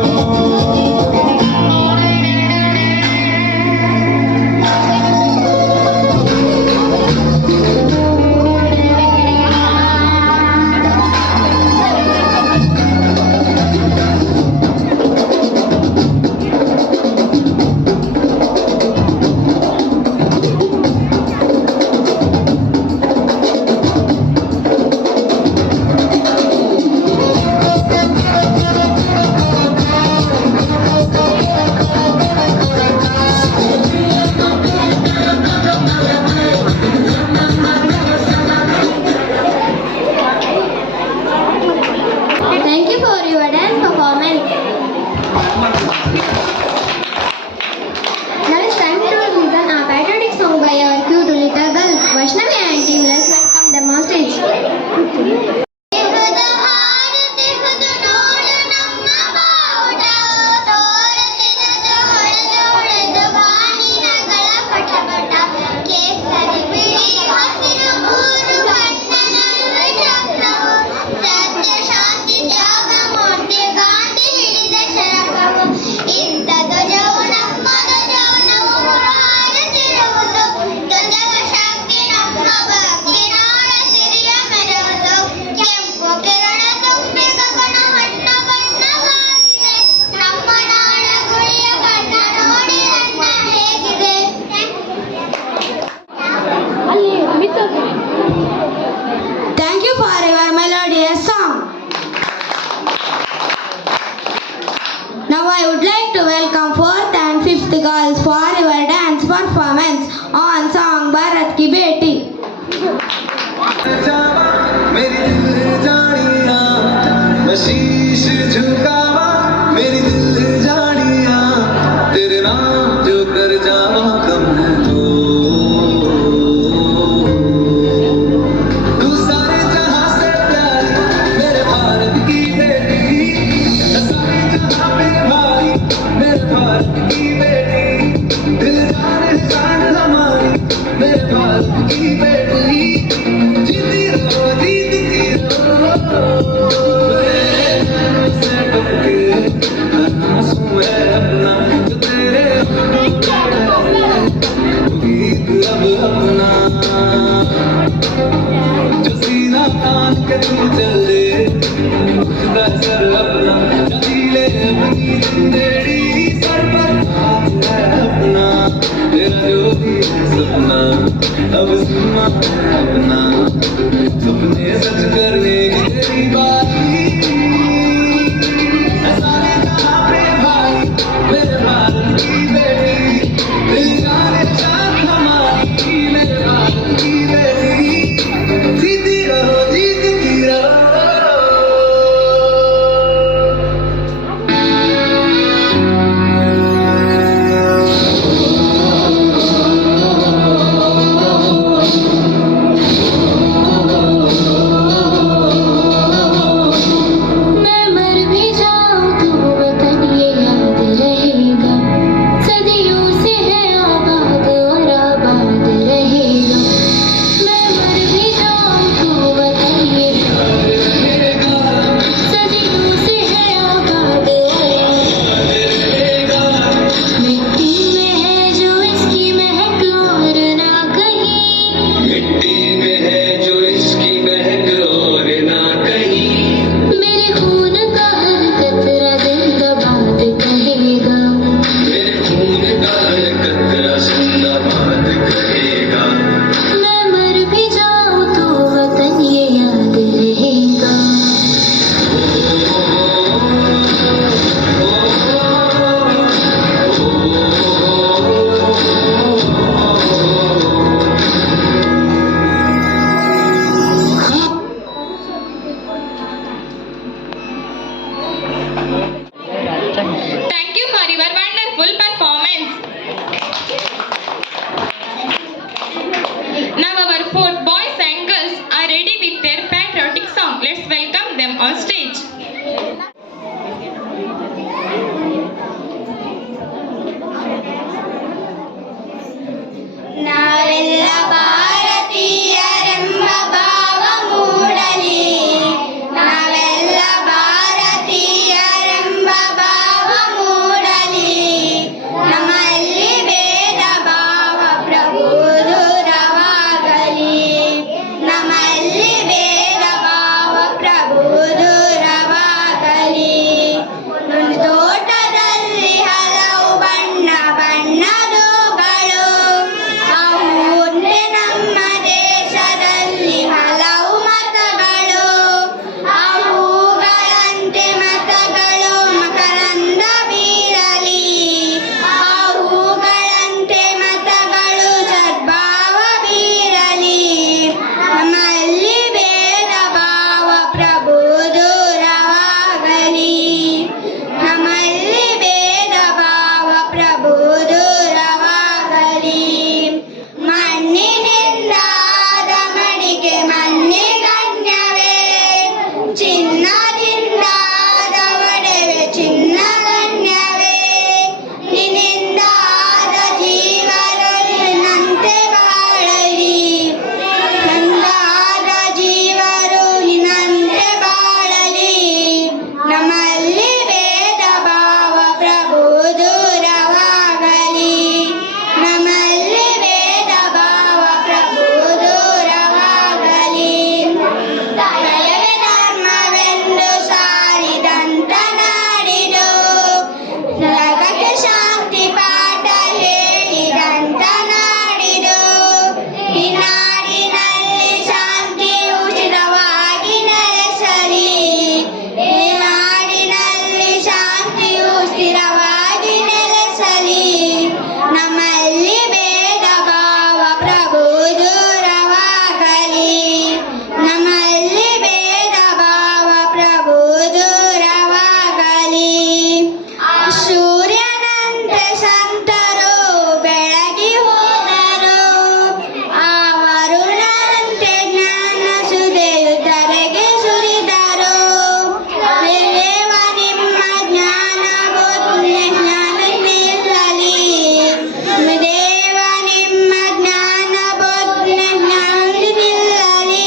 Thank you for your dance performance. Now it's time to listen a patriotic song by our cute little girls, Vaishnavi and team. Let's welcome them on stage. ದೇಹದ ಆರತಿ ಹುದು ನೋಡು ನಮ್ಮ ಬಾವುಟ, ತೋರತಿನದು ಹೊಳೆದು ಹೊಳೆದು ಬಾನಿನಗಳ ಪಟಪಟ. ಕೇಸರಿ ಬಿಳಿ ಹಸಿರು ಮೂರು ಬಣ್ಣ ನಡುವೆ ಚಕ್ರವು, ಸತ್ಯ ಶಾಂತಿ ತ್ಯಾಗ ಮೂರ್ತಿ ಗಾಂಧಿ ಹಿಡಿದ ಶರಕವು. ಇಂಥ ಧ್ವಜವು ನಮ್ಮ ಧ್ವಜವು ನಾವು ಹಾರುತ್ತಿರುವುದು. ಧ್ವಜದ ಶಕ್ತಿ ನಮ್ಮ ಭಕ್ತಿ ನಾಡ ಸಿರಿಯ ಮೆರೆಯುವುದು. ಕೆಂಪು ಕಿರಣ ತುಂಬಿ ಗಗನ ಹೊನ್ನ ಬಣ್ಣವಾಗಿದೆ. ನಮ್ಮ ನಾಡ ಗುಡಿಯ ಬಣ್ಣ ನೋಡಿ ಅಣ್ಣ ಹೇಗಿದೆ. Thank you for your melodious song. Now I would like to welcome 4th and 5th girls for your dance performance on song Bharat Ki Beti. मेरी दिल जानिया मैं शीश झुकावा, मेरी दिल जानिया तेरे नाम जो कर जावा कम तो। तू सारे जहां से प्यारी मेरे भारत की बेटी, सारे जहां पे भाई मेरे भारत की बेटी। दिल जाने जान हमारी मेरे भारत की बेटी। जीती रहो से टपके आंसू है अपना जो तेरे गीत अब अपना, जो सीना तान के तू चले उसका सर अपना। चले अपनी जिंदड़ी सर पर हाथ है अपना, तेरा जो भी है सपना अब सुना है अपना सपने सच करने की तेरी बारी सारे जहां पे भाई मेरे भारत की बेटी दिल जाने चाह हमारी मेरे भारत की बेटी जीती रहो जीतती रहो मैं मर भी जाऊं तो वतन ये याद रहेगा सदियों से है आबाद और आबाद रहेगा मैं मर भी जाऊं तो वतन ये याद रहेगा सदियों से है आबाद और आबाद रहेगा मिट्टी में है जो इसकी महक और ना कहीं मिट्टी में है जो इसकी महक और ना कहीं मेरे खून का हर कतरा जिंदाबाद कहेगा मेरे खून का हर कतरा जिंदाबाद कहेगा मैं मर भी जाऊं तो वतन ये याद रहेगा Thank you for your wonderful performance. Now our four boys and girls are ready with their patriotic song. Let's welcome them on stage. ನಾವೆಲ್ಲ ಭಾರತೀಯರೆಂಬ ಭಾವ ಮೂಡಲಿ ನಾವೆಲ್ಲ ಭಾರತೀಯರೆಂಬ ಭಾವ ಮೂಡಲಿ ನಮ್ಮಲ್ಲಿ ಭೇದ ಭಾವ ಪ್ರಭು ದೂರವಾಗಲಿ ನಮ್ಮಲ್ಲಿ ಭೇದ ಭಾವ ಪ್ರಭು ದೂರವಾಗಲಿ ತೋಟದಲ್ಲಿ ಹಲವು ಬಣ್ಣ ಬಣ್ಣದೂಗಳು ಅವುಂಟೆ ನಮ್ಮ ದೇಶದಲ್ಲಿ ಹಲವು ಮತಗಳು ಅವುಗಳಂತೆ ಮತಗಳು ಮಕರಂದ ಬೀರಲಿ ಅವುಗಳಂತೆ ಮತಗಳು ಸದ್ಭಾವ ಬೀರಲಿ ನಮ್ಮಲ್ಲಿ ಭೇದ ಭಾವ ಪ್ರಭು ದೂರವಾಗಲಿ ನಮ್ಮಲ್ಲಿ ಭೇದ ಭಾವ ಪ್ರಭು ದೂರವಾಗಲಿ ಮಣ್ಣಿನಿಂದಾದ ಮಡಿಕೆ ಮಣ್ಣಿಗಣ್ಯವೇ ಚಿನ್ನದಿಂದಾದ ಒಡವೆ ಚಿನ್ನಗಣ್ಯವೇ ನಿನ್ನಿಂದಾದ ಜೀವರು ನಿನ್ನಂತೆ ಬಾಳಲಿ ನಂದಾದ ಜೀವರು ನಿನ್ನಂತೆ ಬಾಳಲಿ ನಮ್ಮಲ್ಲಿ ಭೇದ ಭಾವ ಪ್ರಭು ದೂರವಾಗಲಿ ನಮ್ಮಲ್ಲಿ ಭೇದ ಭಾವ ಪ್ರಭು ದೂರವಾಗಲಿ ದಯವೇ ಧರ್ಮವೆಂದು ಸಾರಿದಂತ ನಾಡಿದು ಜಗಕ್ಕೆ ಶಾಂತಿ ಪಾಠ ಹೇಳಿದಂತ ನಾಡಿದು ಈ ನಾಡಿನಲ್ಲಿ ಶಾಂತಿಯು ಸ್ಥಿರವಾಗಿ ನೆಲೆಸಲಿ ಈ ನಾಡಿನಲ್ಲಿ ಶಾಂತಿಯು ಸ್ಥಿರವಾಗಿ ನೆಲೆಸಲಿ ನಮ್ಮಲ್ಲಿ ಭೇದ ಭಾವ ಪ್ರಭು ದೂರವಾಗಲಿ ನಮ್ಮಲ್ಲಿ ಭೇದ ಭಾವ ಪ್ರಭು ದೂರವಾಗಲಿ ಸೂರ್ಯನಂತೆ ಸಂತರು ಬೆಳಗಿ ಹೋದರು ಆ ವರುಣನಂತೆ ಜ್ಞಾನ ಸುದೆಯು ಧರೆಗೆ ಸುರಿದರು ದೇವ ನಿಮ್ಮ ಜ್ಞಾನ ಬೋಧನೆ ಜ್ಞಾನ ನಿಲ್ಲಲಿ ದೇವ ನಿಮ್ಮ ಜ್ಞಾನ ಬೋಧನೆ ಜ್ಞಾನ ನಿಲ್ಲಲಿ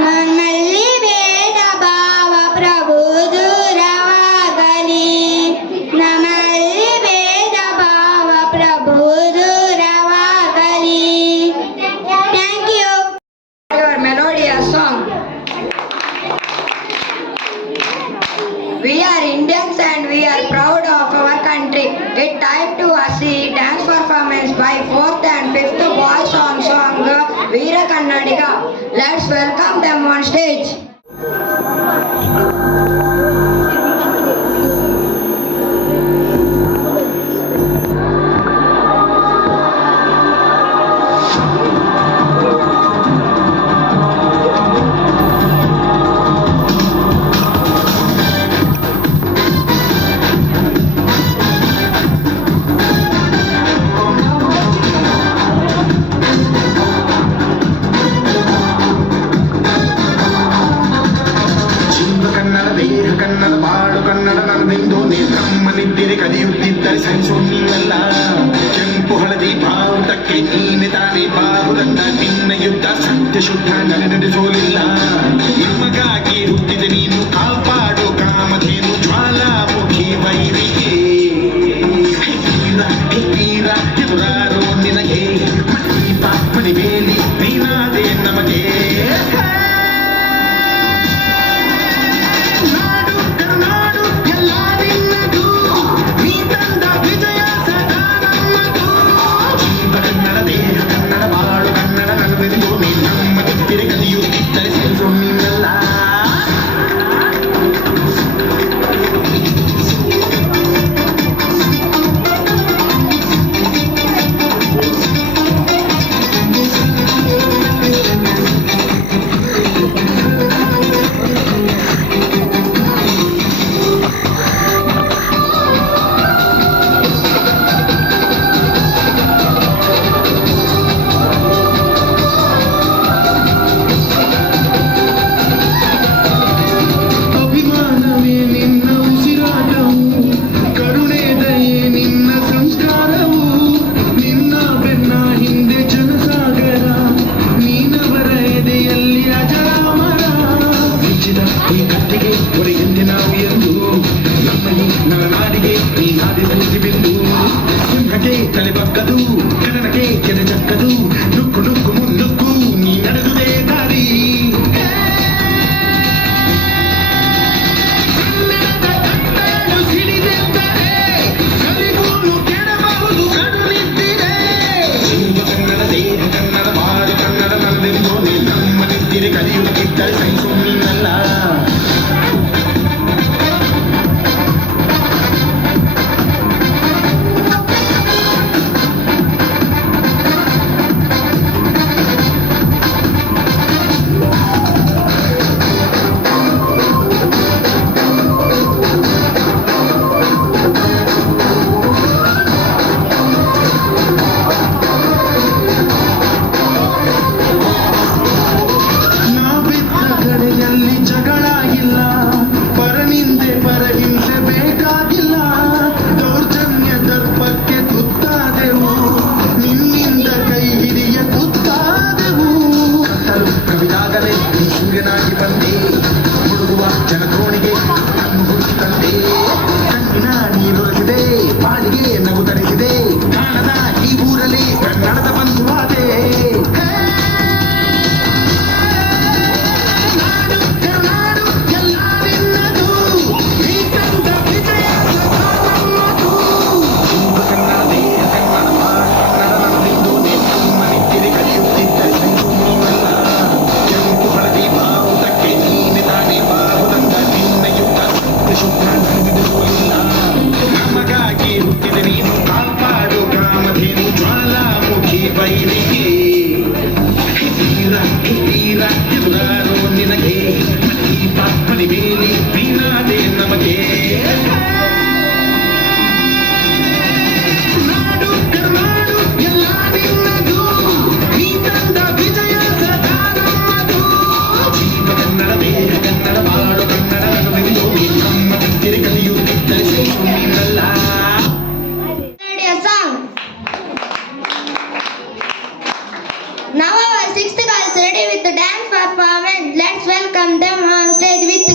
ನಮ್ಮಲ್ಲಿ ಭೇದ ಭಾವ ಪ್ರಭು ದೂರವಾಗಲಿ ನಮ್ಮಲ್ಲಿ ಭೇದ ಭಾವ ಪ್ರಭು ದೂರವಾಗಲಿ thank you your melodious song. We are Indians and we are proud of our country. It's time to see dance performance by 4th and 5th boys on song Veera Kannadiga. Let's welcome them on stage. Kannada ಬಾಳು ಕನ್ನಡ ನನ್ನದೆಂದು ನಮ್ಮನಿದ್ದಿರೆ ಕಲಿಯುತ್ತಿದ್ದರೆ ಸಹಿಸೋನಿಲ್ಲ ಕೆಂಪು ಹಳದಿ ಬಾವುಟಕ್ಕೆ ನೀನೆ ತಾನೇ ಬಾಹುದಂತ ನಿನ್ನ ಯುದ್ಧ ಸತ್ಯ ಶುದ್ಧ ನಡೆಸೋಲಿಲ್ಲ ನಿಮಗಾಗಿ ಹುಟ್ಟಿದೆ ನೀನು ಕಾಪಾಡು ಕಾಮಧೇನು ಜ್ವಾಲಾಮುಖಿ ವೈರಿಗೆ ವೀರ ಎದುರಾರೋ ನಿನಗೆ ಮಣಿ ಬೇಲಿ ನೀನಾದೆ ನಮಗೆ ತಲೆಬಕ್ಕದು ಕನ್ನಡಕ್ಕೆ ಕೆರೆ ಚಕ್ಕದು ನುಕ್ಕು ನುಕ್ಕು ಮುನ್ನುಕ್ಕು ನೀ ನಡೆದುದೇ ದಾರಿ ಸಿಡಿದೆಂದರೆ ಕಲಿಗೂನು ಕೆಡಬಹುದು ಕಣ್ಣುನಿದ್ದಿದೆ ಕನ್ನಡ ದೇಹ ಕನ್ನಡ ಬಾರಿ ಕನ್ನಡ ನನ್ನದೆಂದು ನಮ್ಮ ನಿದ್ದಿರೆ ಕಲಿಯುತ್ತಿದ್ದರೆ ಸಹಿಸು ನೀನಲ್ಲ Now our sixth girls ready with the dance performance. Let's welcome them on stage with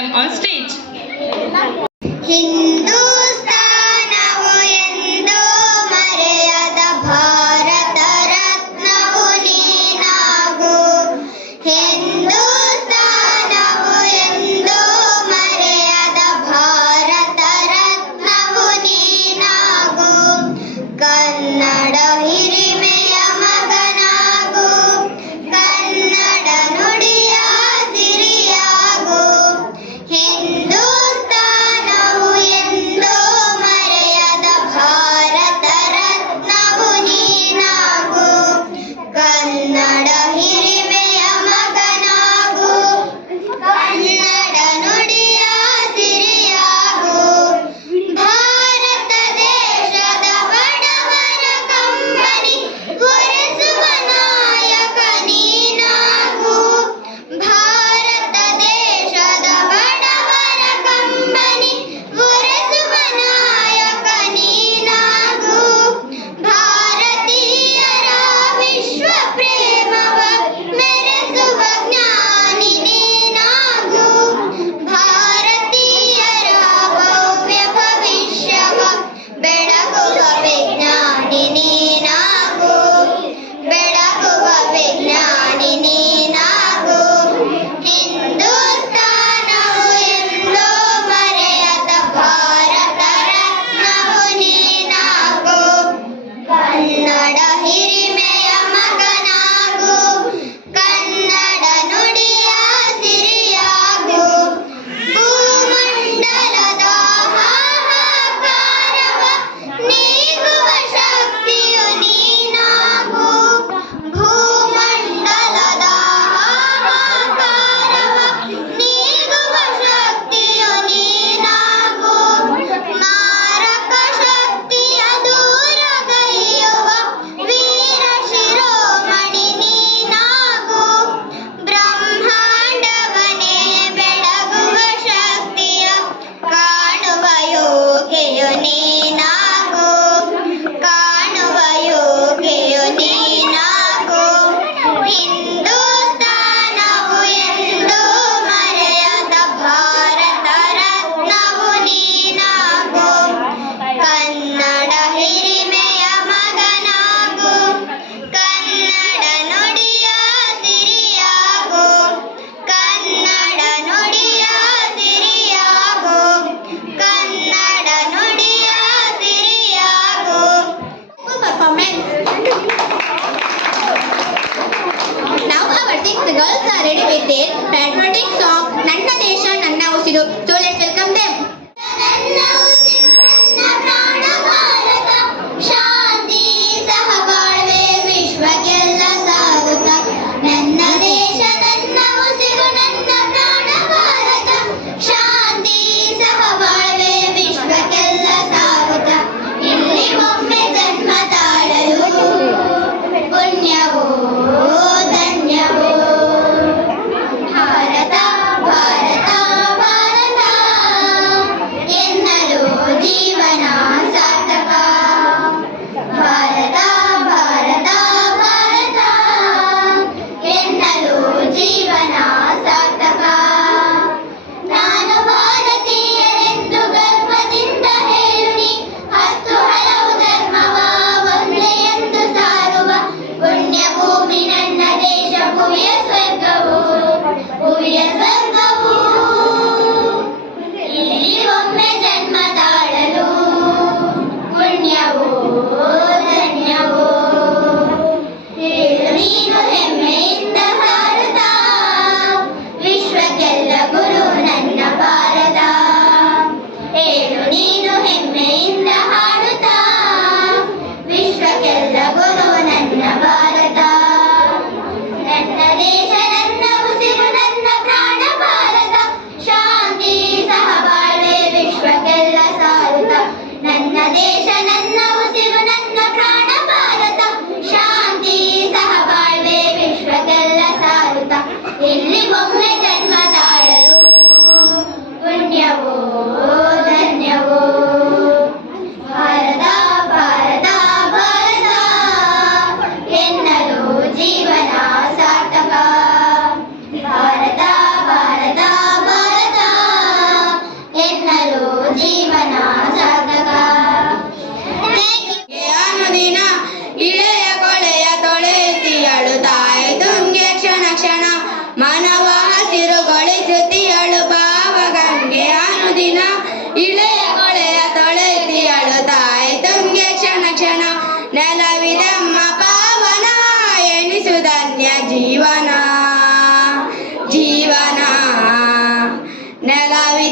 them on stage. ಹಿಂದೂಸ್ತಾನವು ಎಂದೂ ಮರೆಯದ ಭಾರತ ರತ್ನವು ನೀನಾಗು. ಹಿಂದೂಸ್ತಾನವು ಎಂದೂ ಮರೆಯದ ಭಾರತ ರತ್ನವು ನೀನಾಗು. ಕನ್ನಡ ಹಿರಿಮೆಯ ಮಗನಾಗು, ಕನ್ನಡ ನುಡಿಯ ಸಿರಿಯಾಗು. ಹಿಂದೂಸ್ತಾನ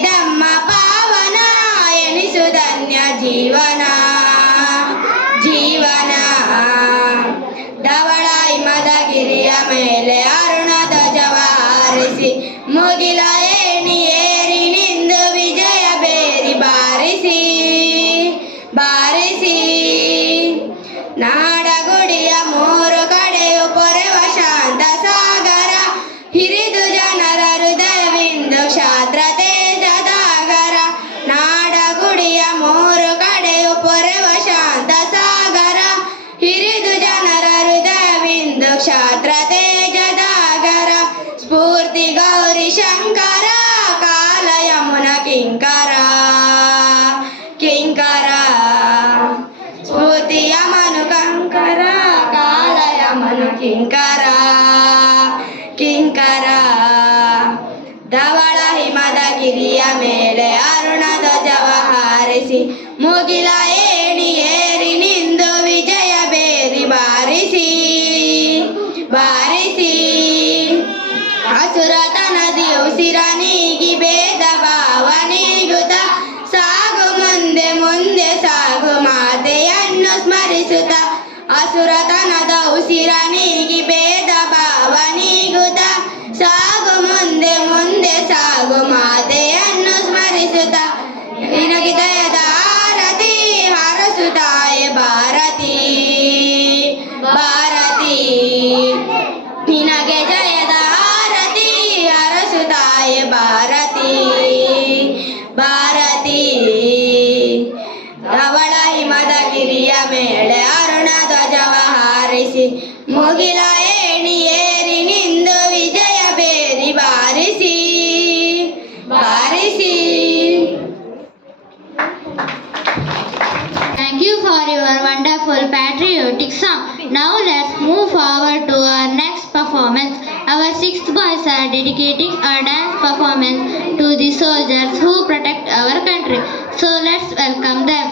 ಇದಮ್ಮ ಪಾವನ ಎನಿಸು ಧನ್ಯ ಜೀವನ ಜೀವನ ಧವಳ ಹಿಮದಗಿರಿಯ ಮೇಲೆ ಅರುಣ ಧ್ವಜವ ಹಾರಿಸಿ ಮುಗಿಲ ಏಣಿ ಏರಿ ನಿಂದು ವಿಜಯ ಬೇರಿ ಬಾರಿಸಿ ಬಾರಿಸಿ ನಾಡಗುಡಿಯ ಮೂರು ಕಡೆಯು ಪೊರೆವ ಶಾಂತ ಸಾಗರ ಹಿರಿದು ಜನರ ಹೃದಯವಿಂದು ಕ್ಷಾತ್ರ ತೇಜದಾಗರ ನಾಡಗುಡಿಯ ಮೂರು ಕಡೆಯು ಪೊರೆವ ಶಾಂತ ಸಾಗರ ಹಿರಿದು ಜನರ ಹೃದಯವಿಂದು ಕ್ಷಾತ್ರ ತೇಜದಾಗರ ಸ್ಫೂರ್ತಿ ಗೌರಿ ಶಂಕರ ಕಾಲ ಯಮುನ ಕಿಂಕರ ಕಿಂಕರ ಸ್ಫೂರ್ತಿ ಯಮನು ಕಂಕರ ಕಾಲ ಯಮನು ಕಿಂಕರ ಕಿಂಕರ ಧವಳ ಹಿಮದ ಗಿರಿಯ ಮೇಲೆ ಅರುಣ ಧ್ವಜವ ಹಾರಿಸಿ ಮುಗಿಲ ಏಣಿ ಏರಿ ನಿಂದು ವಿಜಯ ಬೇರಿ ಬಾರಿಸಿ ಬಾರಿಸಿ ಅಸುರತನದಿ ಉಸಿರ ನೀಗಿ ಭೇದ ಭಾವ ನೀಗುತ್ತ ಸಾಗು ಮುಂದೆ ಮುಂದೆ ಸಾಗು ಮಾತೆಯನ್ನು ಸ್ಮರಿಸುತ್ತ ಅಸುರತನದ ಉಸಿರ ನೀಗಿ ಭೇದ ಭಾವ ನೀಗುತ್ತ ಸಾಗು ಮುಂದೆ ಮುಂದೆ ಸಾಗು ಮಾತೆಯನ್ನು ಸ್ಮರಿಸುತ್ತ ನಿನಗೆ ದಯದ ಆರತಿ ಹರಸುತ್ತಾಯೆ ಭಾರತಿ ಭಾರತಿ ನಿನಗೆ ಜಯದ ಆರತಿ ಹರಸುತ್ತಾಯೆ ಭಾರತಿ ಭಾರತಿ ಧವಳ ಹಿಮದ ಗಿರಿಯ ಮೇಲೆ ಅರುಣ ಧ್ವಜವ ಹಾರಿಸಿ ಮುಗಿಲ ಏಣಿ ಏರಿ ನಿಂದು ವಿಜಯ ಬೇರಿ ಬಾರಿಸಿ ಬಾರಿಸಿ. Thank you for your wonderful patriotic song. Now let's move forward to our next performance. Our sixth boys are dedicating our dance performance to the soldiers who protect our country. So let's welcome them.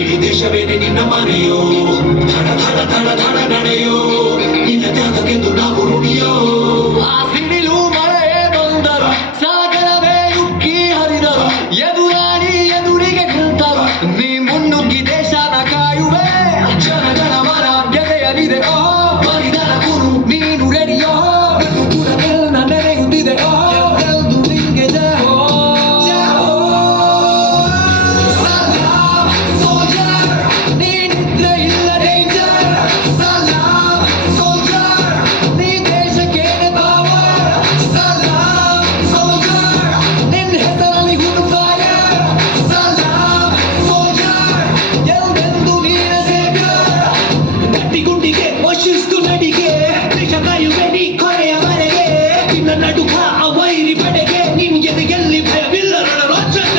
ಇಡೀ ದೇಶವೇನೆ ನಿನ್ನ ಮನೆಯೋ ಧಡ ಧಡ ಧಡ ಧಡ ನಡೆಯೋ ನಿನ್ನ ತ್ಯಾಗಕ್ಕೆಂದು ನಾವು ಋಣಿಯೋ ಆ ಸಿಡಿಲು ಮಳೆ ಬಂದರು ಸಾಗರವೇ ಉಕ್ಕಿ ಹರಿದರು ಎದುರಾಳಿ ಎದುರಿಗೆ ನಿಂತರು ನೀ ಮುನ್ನುಗ್ಗಿ ದೇಶನ ಕಾಯುವೆ ಜನಗಣ ಮನ ಎದೆಯಲಿದೆ ಓ ಬಲಿದಾನ ಗುರು ನೀನು ರೆಡಿಯೋ ಕುರವೆಲ್ಲ ನೆನೆಯುತ್ತಿದೆ ಓ ಎಂದು ನಿಂಗೆ ಜಯೋ ನಡುಕ ಅವೈರಿ ಪಡೆಗೆ ನಿಮ್ಗೆ ಎಲ್ಲಿ ಭಯವಿಲ್ಲ ರಣರಾಜಕ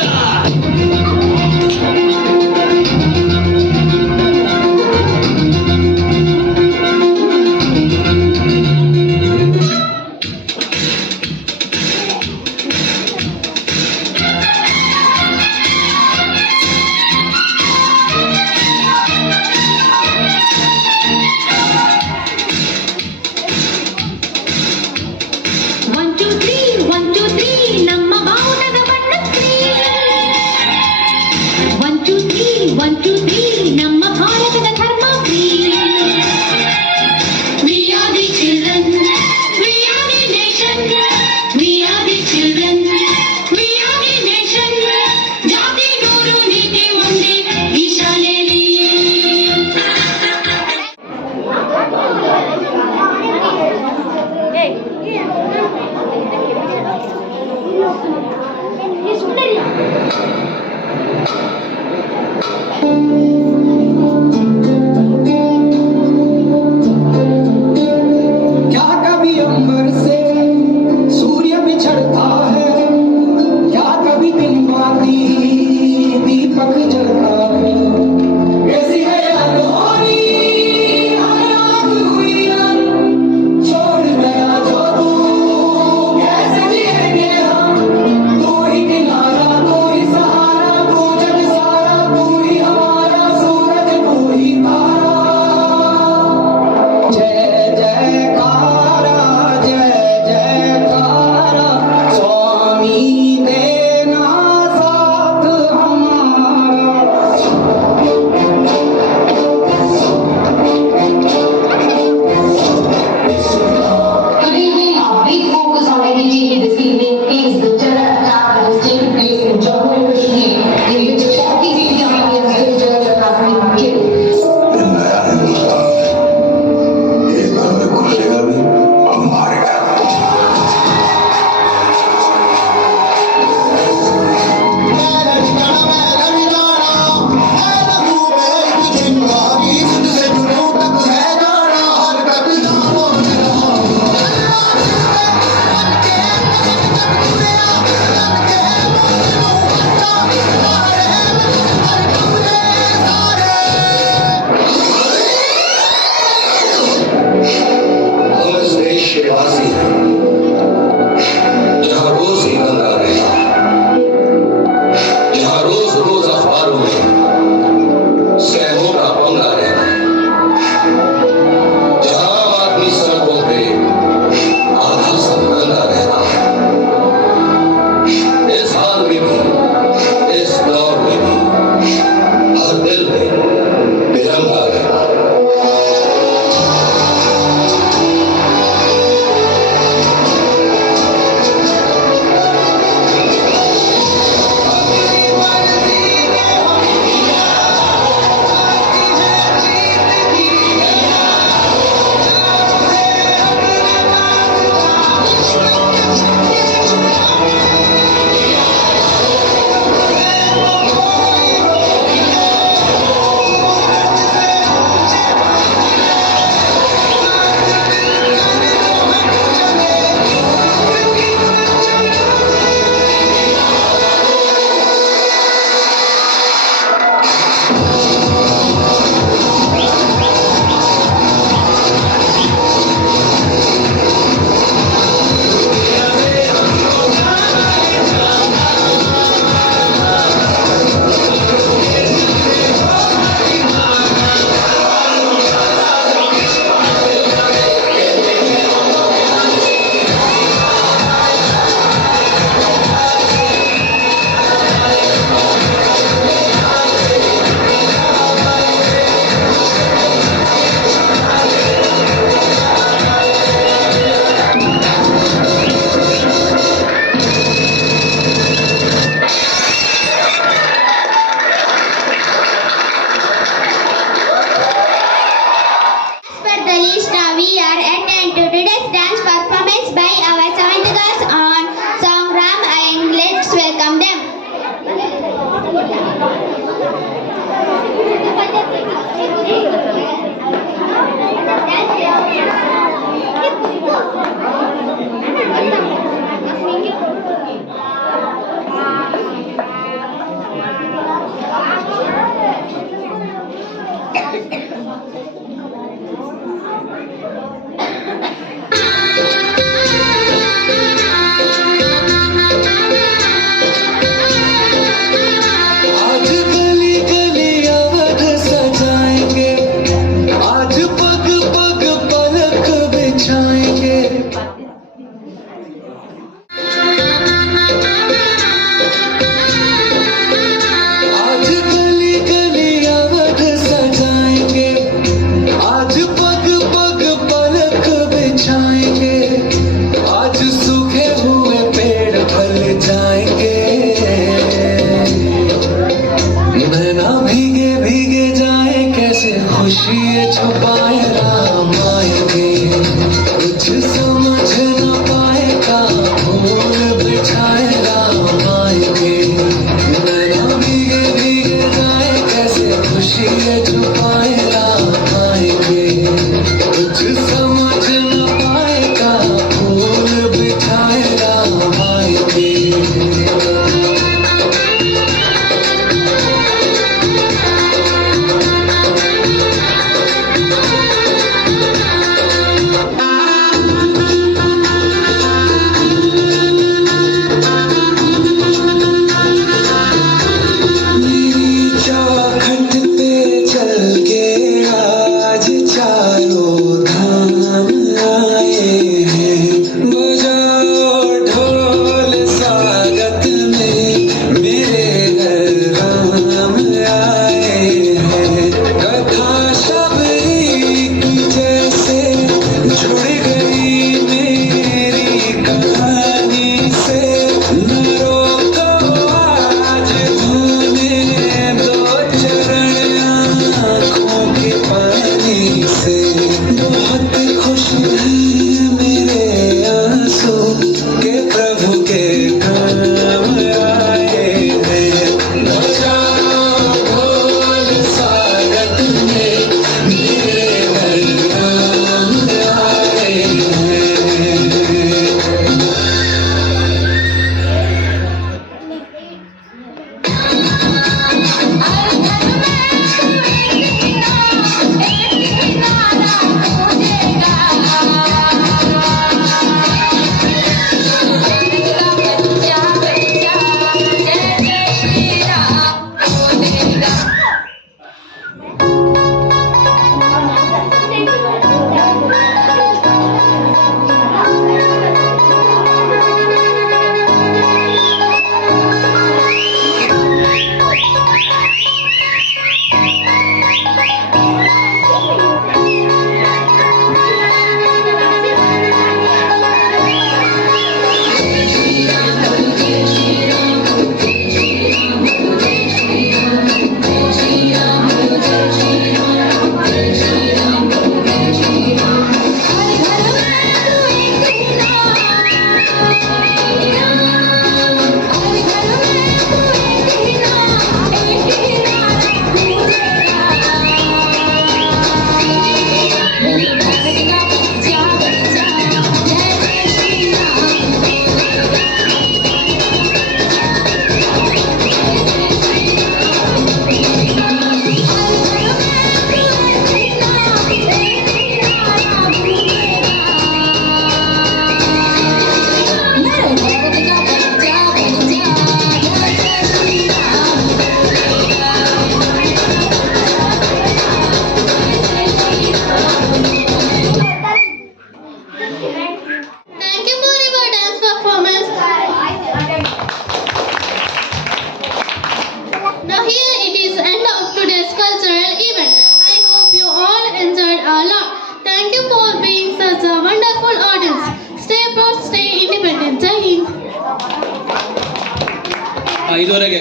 ಇದುವರೆಗೆ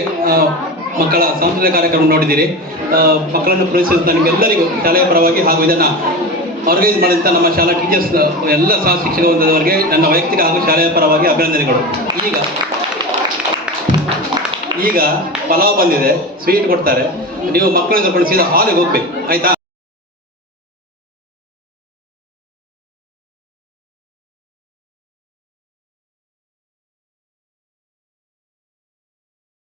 ಮಕ್ಕಳ ಸಾಂಸ್ಕೃತಿಕ ಕಾರ್ಯಕ್ರಮ ನೋಡಿದ್ದೀರಿ. ಮಕ್ಕಳನ್ನು ಪ್ರೋತ್ಸಾಹಿಸಿದ ನಿಮಗೆಲ್ಲರಿಗೂ ಶಾಲೆಯ ಪರವಾಗಿ ಹಾಗೂ ಇದನ್ನು ಆರ್ಗನೈಸ್ ಮಾಡಿದಂಥ ನಮ್ಮ ಶಾಲಾ ಟೀಚರ್ಸ್ ಎಲ್ಲ ಸಹ ಶಿಕ್ಷಕ ವರ್ಗದವರಿಗೆ ನನ್ನ ವೈಯಕ್ತಿಕ ಹಾಗೂ ಶಾಲೆಯ ಪರವಾಗಿ ಅಭಿನಂದನೆಗಳು. ಈಗ ಪಲಾವ್ ಬಂದಿದೆ, ಸ್ವೀಟ್ ಕೊಡ್ತಾರೆ. ನೀವು ಮಕ್ಕಳನ್ನು ಕರ್ಕೊಂಡು ಸೀದಾ ಹಾಲಿಗೆ ಹೋಗ್ಬೇಕು, ಆಯ್ತಾ?